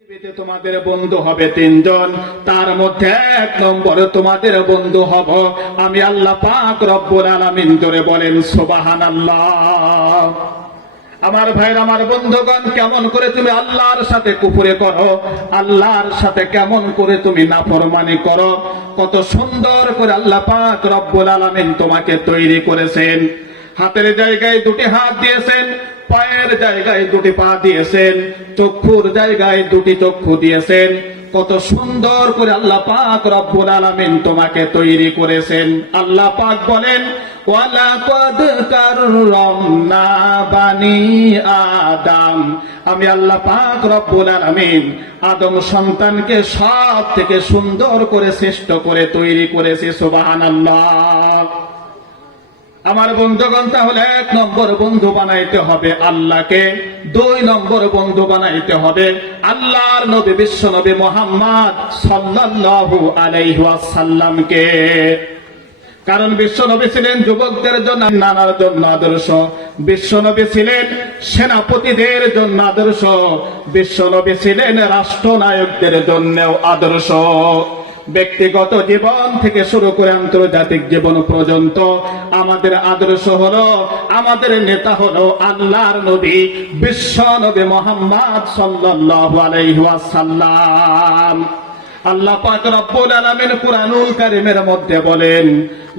পৃথিবীতে তোমাদের বন্ধু হবে তিনজন, তার মধ্যে এক নম্বরে তোমাদের বন্ধু হব আমি আল্লাহ পাক রব্বুল আলামিন। জোরে বলেন সুবহানাল্লাহ। আমার ভাইরা, আমার বন্ধুগণ, কেমন করে তুমি আল্লাহর সাথে কুফরি করো, আল্লাহর সাথে কেমন করে তুমি নাফরমানি করো, কত সুন্দর করে আল্লাহ পাক রব্বুল আলামিন তোমাকে তৈরি করেছেন। হাতের জায়গায় দুটি হাত দিয়েছেন, পায়ের জায়গায় দুটি পা দিয়েছেন, চক্ষুর জায়গায় দুটি চক্ষু দিয়েছেন। কত সুন্দর করে আল্লাহ পাক রব্বুল আলামিন তোমাকে তৈরি করেছেন। আল্লাহ পাক বলেন, ওয়ালাকাদ কাররামনা বানি আদম। আমি আল্লাহ পাক রব্বুল আলামিন আদম সন্তানকে সব থেকে সুন্দর করে শ্রেষ্ঠ করে তৈরি করেছি। সুবহানাল্লাহ। আমার বন্ধুগণ, তাহলে এক নম্বর বন্ধু বানাইতে হবে আল্লাহকে, দুই নম্বর বন্ধু বানাইতে হবে আল্লাহর নবী বিশ্ব নবী মুহাম্মদ সাল্লাল্লাহু আলাইহি ওয়াসাল্লামকে। কারণ বিশ্ব নবী ছিলেন যুবকদের জন্য, নানার জন্য আদর্শ। বিশ্ব নবী ছিলেন সেনাপতিদের জন্য আদর্শ। বিশ্ব নবী ছিলেন রাষ্ট্রনায়কদের জন্যও আদর্শ। ব্যক্তিগত জীবন থেকে শুরু করে আন্তর্জাতিক জীবন পর্যন্ত আমাদের আদর্শ হলো, আমাদের নেতা হলো আল্লাহর নবী বিশ্ব নবী মুহাম্মদ সাল্লাল্লাহু আলাইহি ওয়াসাল্লাম। আল্লাহ পাক রব্বুল আলামিন কুরআনুল কারীমের মধ্যে বলেন,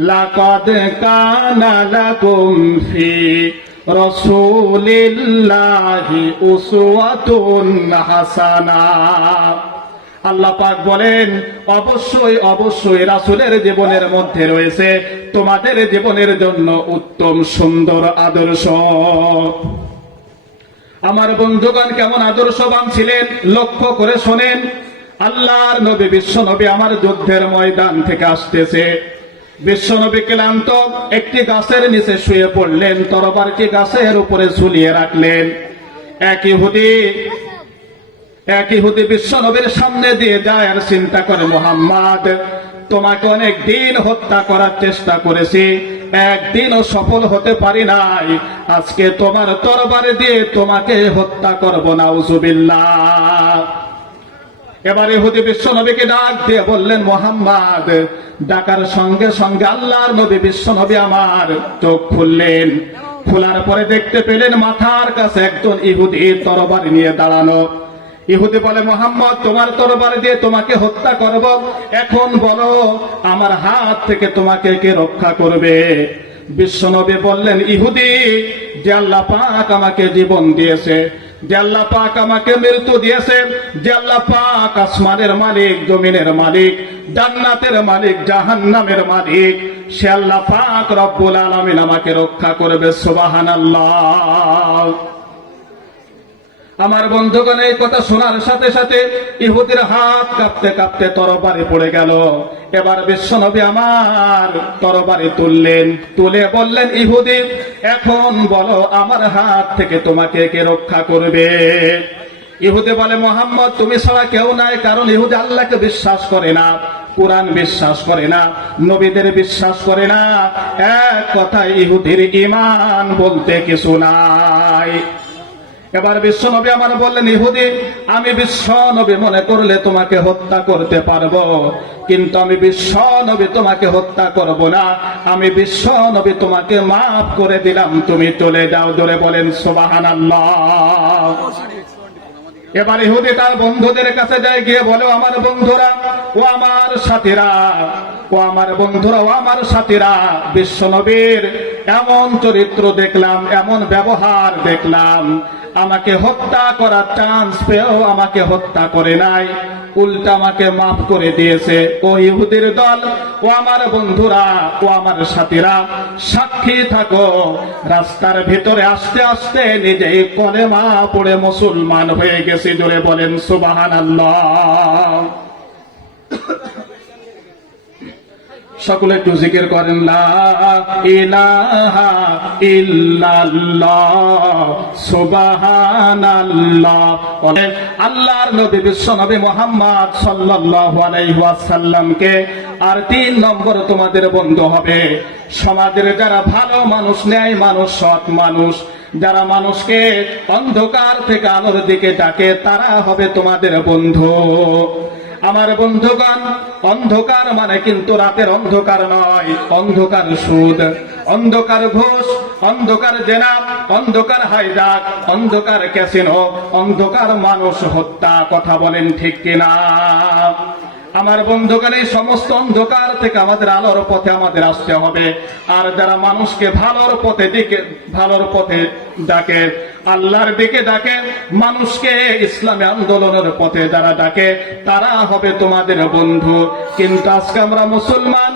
লাকাদ কানা লাকুম ফি রাসূলিল্লাহি উসওয়াতুন হাসানাহ। আল্লাহ পাক বলেন, অবশ্যই অবশ্যই রাসূলের জীবনের মধ্যে রয়েছে তোমাদের জীবনের জন্য উত্তম সুন্দর আদর্শ। আমার বন্ধুগণ, কেমন আদর্শবান ছিলেন লক্ষ্য করে শোনেন। আল্লাহর নবী বিশ্ব নবী আমার যুদ্ধের ময়দান থেকে আসতেছে। বিশ্ব নবী ক্লান্ত একটি গাছের নিচে শুয়ে পড়লেন, তরবারটি গাছের উপরে ঝুলিয়ে রাখলেন। এক ইহুদি বিশ্ব নবীর সামনে দিয়ে যায় আর চিন্তা করে, মুহাম্মদ, তোমাকে অনেক দিন হত্যা করার চেষ্টা করেছি, একদিনও সফল হতে পারি নাই, আজকে তোমার তরবারি দিয়ে তোমাকে হত্যা করব, নাউজুবিল্লাহ। এবার ইহুদি বিশ্ব নবীকে ডাক দিয়ে বললেন, মুহাম্মদ। ডাকার সঙ্গে সঙ্গে আল্লাহর নবী বিশ্ব নবী আমার চোখ খুললেন। খোলার পরে দেখতে পেলেন মাথার কাছে একজন ইহুদি তরবারি নিয়ে দাঁড়ানো। ইহুদি বলে, মুহাম্মদ, তোমার তরবারি দিয়ে তোমাকে হত্যা করব, এখন বলো আমার হাত থেকে তোমাকে কে রক্ষা করবে? বিশ্বনবী বললেন, ইহুদি, যে আল্লাহ পাক আমাকে জীবন দিয়েছে, যে আল্লাহ পাক আমাকে মৃত্যু দিয়েছে, যে আল্লাহ পাক আসমানের মালিক, জমিনের মালিক, জান্নাতের মালিক, জাহান্নামের মালিক, সে আল্লাহ পাক রব্বুল আলামিন আমাকে রক্ষা করবে। সুবহানাল্লাহ। আমার বন্ধুগণ, এই কথা শোনার সাথে সাথে ইহুদির হাত কাঁপতে কাঁপতে তরবারি পড়ে গেল। এবার বিশ্বনবী আমার তরবারি তুললেন, তুলে বললেন, ইহুদি, এখন বলো আমার হাত থেকে তোমাকে কে রক্ষা করবে? ইহুদি বলে, মুহাম্মদ, তুমি ছাড়া কেউ নাই। কারণ ইহুদি আল্লাহকে বিশ্বাস করে না, কুরআন বিশ্বাস করে না, নবীদের বিশ্বাস করে না। এক কথায় ইহুদির ঈমান বলতে কিছু নাই। এবার বিশ্ব নবী আমার বললেন, ইহুদি, আমি বিশ্ব নবী মনে করলে তোমাকে হত্যা করতে পারবো, কিন্তু আমি বিশ্ব নবী তোমাকে হত্যা করব না। আমি বিশ্ব নবী তোমাকে মাফ করে দিলাম, তুমি চলে যাও। জোরে বলেন সুবহানাল্লাহ। এবার ইহুদি তার বন্ধুদের কাছে যায়, গিয়ে বলে, আমার বন্ধুরা, ও আমার সাথীরা, ও আমার বন্ধুরা, ও আমার সাথীরা, বিশ্ব নবীর এমন চরিত্র দেখলাম, এমন ব্যবহার দেখলাম, আমাকে হত্যা করার চান্স পেয়েও আমাকে হত্যা করে নাই, উল্টা আমাকে মাফ করে দিয়েছে। ও ইহুদির দল, ও আমার বন্ধুরা, ও আমার সাথীরা, সাক্ষী থাকো, রাস্তার ভিতরে আসতে আসতে নিজেই কলেমা পড়ে মুসলমান হয়ে গেছি। জোরে বলেন সুবহানাল্লাহ। সকলে একটু জিকির করেন, লা ইলাহা ইল্লাল্লাহ সুবহানাল্লাহ। আল্লাহর নবী বিশ্ব নবী মুহাম্মদ সাল্লাল্লাহু আলাইহি ওয়াসাল্লামকে আর 3 নম্বর তোমাদের বন্ধু হবে সমাজের যারা ভালো মানুষ, ন্যায় মানুষ, সৎ মানুষ, যারা মানুষকে অন্ধকার থেকে আলোর দিকে ডাকে, তারা হবে তোমাদের বন্ধু। আমার বন্ধুগণ, অন্ধকার মানে কিন্তু রাতের অন্ধকার নয়, অন্ধকার সুদ, অন্ধকার ঘুষ, অন্ধকার জেনা, অন্ধকার হাইজাক, অন্ধকার ক্যাসিনো, অন্ধকার মানুষ হত্যা। কথা বলেন ঠিক কিনা? আমার বন্ধুগণ, এই সমস্ত অন্ধকার থেকে আমাদের আলোর পথে আমাদের আসতে হবে। আর যারা মানুষকে ভালোর পথে ডাকে, আল্লাহর দিকে ডাকে, মানুষকে ইসলামী আন্দোলনের পথে যারা ডাকে, তারা হবে তোমাদের বন্ধু। কিন্তু আজকে আমরা মুসলমান,